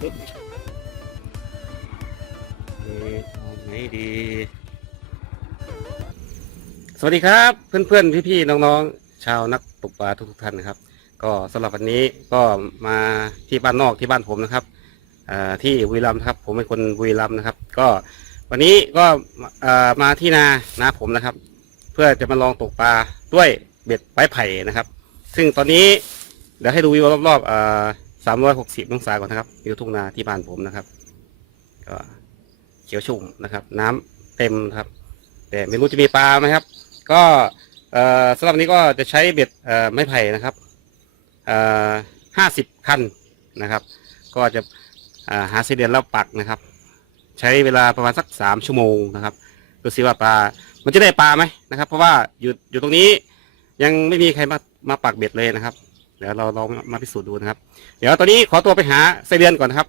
ปึ๊บไดี สวัสดีครับเพื่อนๆพี่ๆน้องๆ ชาวนักตกปลาทุกๆท่านนะครับ ก็สำหรับวันนี้ก็มาที่บ้านนอกที่บ้านผมนะครับที่วุรัมย์นครับ ผมเป็นคนบุรีรัมนะครับ ก็วันนี้ก็มาที่นานาผมนะครับ เพื่อจะมาลองตกปลาด้วยเบ็ดไม้ไผ่นะครับ ซึ่งตอนนี้เดี๋ยวให้ดูวิวรอบๆอ่อ สามร้อยหกสิบองศาก่อนนะครับวิวทุ่งนาที่บ้านผมนะครับ ก็เขียวชุ่มนะครับ น้ำเต็มครับ แต่ไม่รู้จะมีปลาไหมครับ ก็เอ่อสำหรับนี้ก็จะใช้เบ็ดไม้ไผ่นะครับห้าสิบคันนะครับ ก็จะหาเสเดียนแล้วปักนะครับ ใช้เวลาประมาณสักสามชั่วโมงนะครับดูสิว่าปลา มันจะได้ปลาไหมนะครับ เพราะว่าอยู่อยู่ตรงนี้ยังไม่มีใครมามาปักเบ็ดเลยนะครับ เดี๋ยวเราลองมาพิสูจน์ดูนะครับ เดี๋ยวตอนนี้ขอตัวไปหาไส้เดือนก่อนนะครับ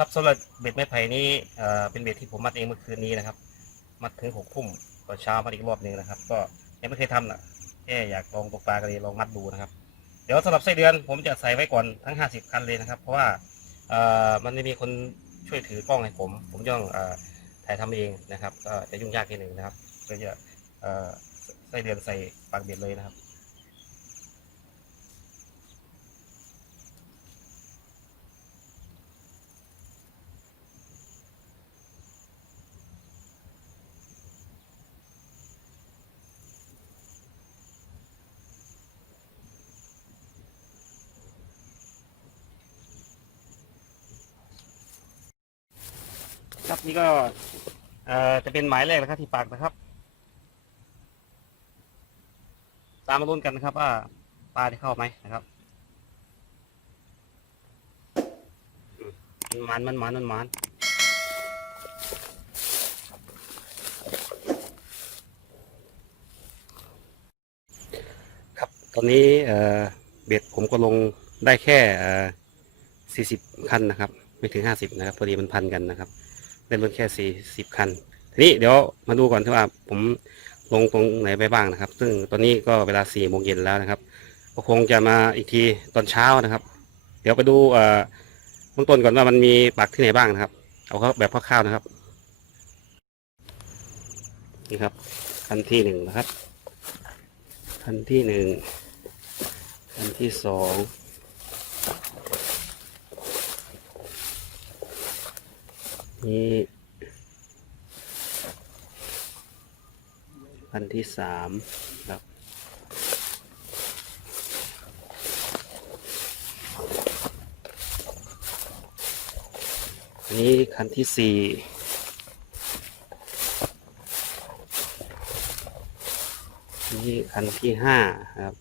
ครับสำหรับเบ็ดไม้ไผ่นี้เป็นเบ็ดที่ผมมัดเองเมื่อคืนนี้นะครับ มัดถึงหกทุ่มตอนเช้ามัดอีกรอบหนึ่งนะครับ ก็ยังไม่เคยทำนะแค่อยากลองตกปลากันเลยลองมัดดูนะครับ เดี๋ยวสำหรับไส้เดือนผมจะใส่ไว้ก่อนทั้งห้าสิบคันเลยนะครับ เพราะว่ามันไม่มีคนช่วยถือกล้องให้ผม ผมต้องอถ่ายทำเองนะครับก็จะยุ่งยากนิดหนึ่งนะครับก็จะไส้เดือนใส่ปากเบ็ดเลยนะครับ นี่ก็เอ่อจะเป็นหมายแรกนะครับที่ปากนะครับ ตามมาลุ้นกันนะครับ ว่าปลาจะเข้าไหมนะครับมมันมันมันมันมันครับตอนนี้เอ่อเบ็ดผมก็ลงได้แค่สี่สิบคันนะครับ ไม่ถึงห้าสิบนะครับ พอดีมันพันกันนะครับ ได้รถแค่สี่สิบคันทีนี้เดี๋ยวมาดูก่อนที่ว่าผมลงตรงไหนไปบ้างนะครับ ซึ่งตอนนี้ก็เวลาสี่โมงเย็นแล้วนะครับ ก็คงจะมาอีกทีตอนเช้านะครับ เดี๋ยวไปดูเอ่อเบื้องต้นก่อนว่ามันมีปักที่ไหนบ้างนะครับ เอาเขาแบบคร่าวๆนะครับนี่ครับคันที่หนึ่งนะครับคันที่หนึ่งคันที่สอง นี่คันที่สามครับอันนี้คันที่สี่นนี้คันที่ห้าครับ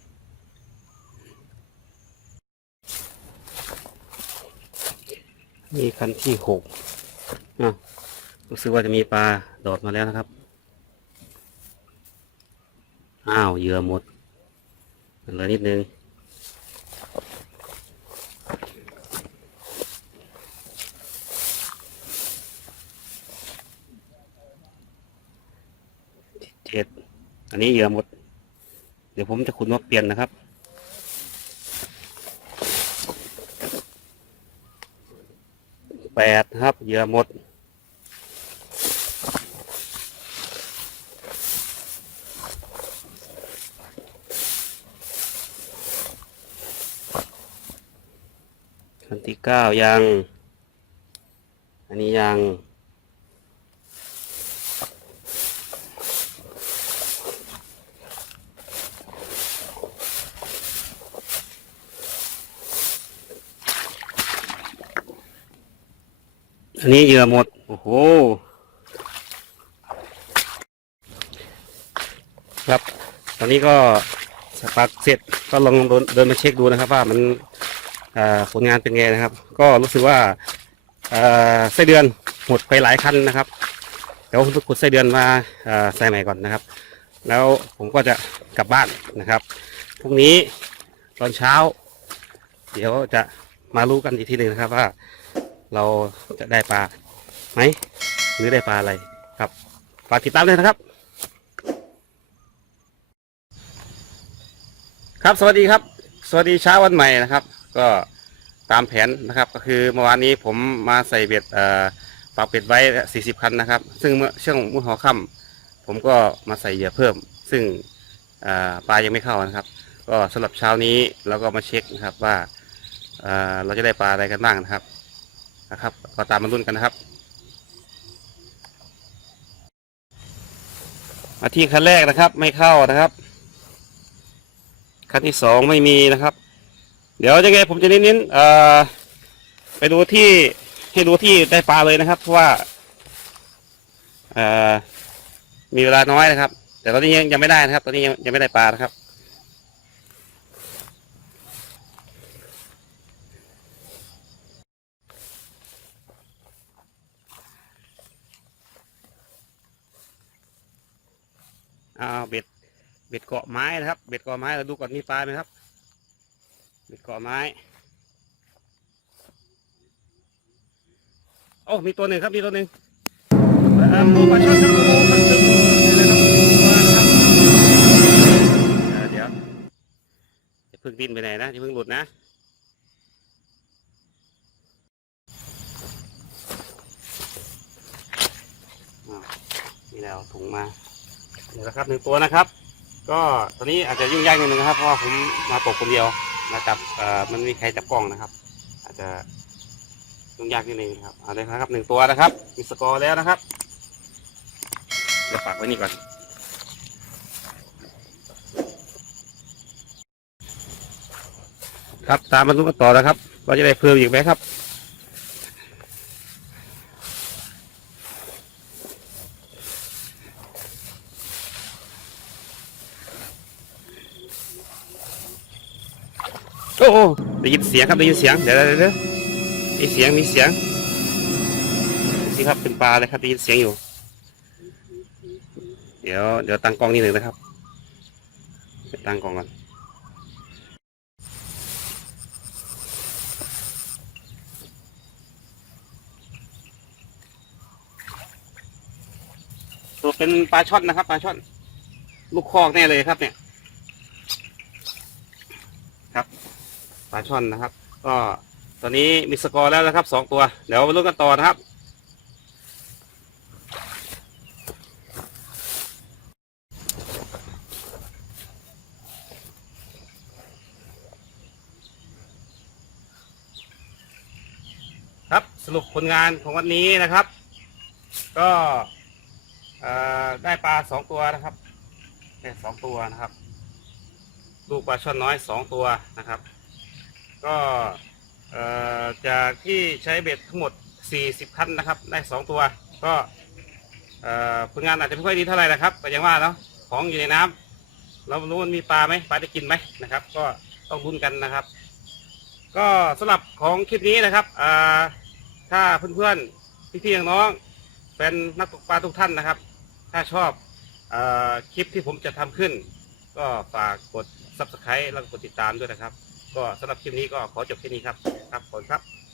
นี่คันที่หก รู้สึกว่าจะมีปลาโดดมาแล้วนะครับ อ้าวเหยื่อหมดเหลือนิดนึงเจ็ดอันนี้เหยื่อหมด เดี๋ยวผมจะขุดมาเปลี่ยนนะครับแปดครับเหยื่อหมด นที่เก้ายัง อันนี้ยัง อันนี้เหยื่อหมด โอ้โห ครับ ตอนนี้ก็ปักเสร็จก็ลองเดินมาเช็คดูนะครับว่ามัน ผลงานเป็นไงนะครับ ก็รู้สึกว่าอ่าไส้เดือนหมดไปหลายคันนะครับเดี๋ยวผมจะขุดไส้เดือนมาอ่าใส่ใหม่ก่อนนะครับ แล้วผมก็จะกลับบ้านนะครับพรุ่งนี้ตอนเช้า เดี๋ยวจะมารู้กันอีกทีหนึ่งนะครับว่าเราจะได้ปลาไหมหรือได้ปลาอะไรครับฝากติดตามด้วยนะครับ ครับสวัสดีครับ สวัสดีเช้าวันใหม่นะครับ ก็ตามแผนนะครับ ก็คือเมื่อวานนี้ผมมาใส่เบ็ดเอ่อปากเป็ดไว้ 40 คันนะครับ ซึ่งเมื่อช่วงมื้อหัวค่ำผมก็มาใส่เหยื่อเพิ่ม ซึ่งปลายังไม่เข้านะครับ ก็สำหรับเช้านี้เราก็มาเช็คนะครับว่าอ่าเราจะได้ปลาอะไรกันบ้างนะครับนะครับ ก็ตามมาลุ้นกันนะครับ มาที่คันแรกนะครับไม่เข้านะครับ คันที่สองไม่มีนะครับ เดี๋ยวยังไงผมจะเน้นๆไปดูที่ให้ดูที่ได้ปลาเลยนะครับ เพราะว่ามีเวลาน้อยนะครับ แต่ตอนนี้ยังยังไม่ได้นะครับ ตอนนี้ยังยังไม่ได้ปลานะครับอ้าเบ็ดเบ็ดเกาะไม้นะครับ เบ็ดเกาะไม้เราดูก่อนมีปลาไหมครับ เบ็ดเกาะไม้ โอ้ มีตัวหนึ่งครับ มีตัวหนึ่งเอ่อปูปลาช่อนครับปูปลาช่อนเดี๋ยวนะเอ่อเดี๋ยวจะพึ่งดินไปไหนนะจะพึ่งหลุดนะนี่แล้วถุงมาเดี๋ยวนะครับหนึ่งตัวนะครับ ก็ตอนนี้อาจจะยุ่งยากนิดนึงนะครับ เพราะว่าผมมาตกคนเดียว มาจับเอ่อมันไม่มีใครจับกล้องนะครับ อาจจะยุ่งยากนิดนึงนะครับเอาเลยครับหนึ่งตัวนะครับ มีสกอร์แล้วนะครับเดี๋ยวฝากไว้นี่ก่อนครับตามมาดูกันต่อนะครับว่าจะได้เพิ่มอีกไหมครับ โอ้โหได้ยินเสียงครับได้ยินเสียงเดี๋ยวเดี๋ยวเดี๋ยวมีเสียงมีเสียงสิครับเป็นปลาเลยครับได้ยินเสียงอยู่ เดี๋ยวเดี๋ยวตั้งกล้องนิดหนึ่งนะครับตั้งกล้องก่อนตัวเป็นปลาช่อนนะครับปลาช่อนลูกคอกแน่เลยครับเนี่ย ปลาช่อนนะครับ ก็ตอนนี้มีสกอร์แล้วนะครับสองตัว เดี๋ยวมาลุ้นกันต่อนะครับครับสรุปผลงานของวันนี้นะครับ ก็ได้ปลาสองตัวนะครับได้สองตัวนะครับ ลูกปลาช่อนน้อยสองตัวนะครับ ก็จากที่ใช้เบ็ดทั้งหมด 40 คันนะครับ ได้ 2 ตัว ก็ผลงานอาจจะไม่ค่อยดีเท่าไหร่นะครับ แต่อยังว่าเนาะของอยู่ในน้ำเราไม่รู้มันมีปลาไหมปลาได้กินไหมนะครับ ก็ต้องลุ้นกันนะครับ ก็สำหรับของคลิปนี้นะครับถ้าเพื่อนๆพี่ๆน้องๆเป็นนักตกปลาทุกท่านนะครับ ถ้าชอบออคลิปที่ผมจะทำขึ้น ก็ฝากกด subscribe แล้วก็กดติดตามด้วยนะครับ ก็สำหรับคลิปนี้ก็ขอจบแค่นี้ครับครับขอบคุณครับ